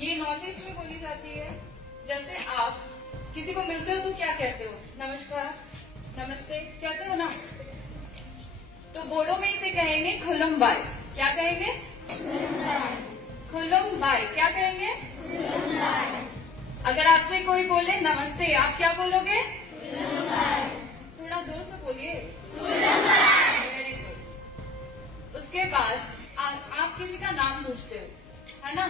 ये north east में बोली जाती है। जैसे आप किसी को मिलते हो तो क्या कहते हो? नमस्कार, नमस्ते कहते हो ना। तो बोडो में इसे कहेंगे खुलुमबाई। क्या कहेंगे? खुलुमबाई। क्या कहेंगे? अगर आपसे कोई बोले नमस्ते, आप क्या बोलोगे? थोड़ा जोर से बोलिए। Very good. उसके बाद आप किसी का नाम पूछते हो, है ना?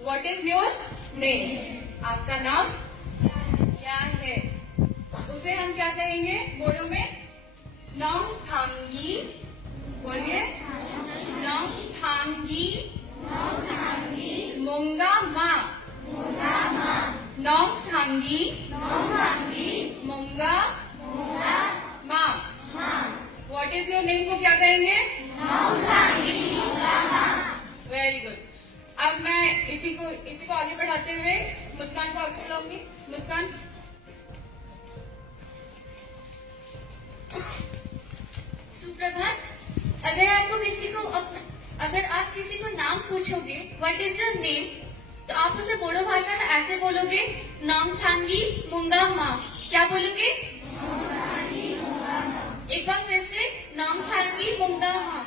What is your name? आपका नाम क्या है? उसे हम क्या कहेंगे बोडो में? नोंगथांगी। बोलिए। नोंगथांगी मुंगा माँ। नोंगथांगी मुंगा माँ। व्हाट इज योर नेम को क्या कहेंगे? Very good. अब मैं इसी को आगे बढ़ाते हुए मुस्कान को आगे बुलाऊंगी। मुस्कान। सुप्रभात। अगर आप किसी को नाम पूछोगे व्हाट इज योर नेम, तो आप उसे बोडो भाषा में ऐसे बोलोगे, नोंगथांगी मुंगा माँ। क्या बोलोगे? एक बार फिर से, नोंगथांगी मुंगा माँ।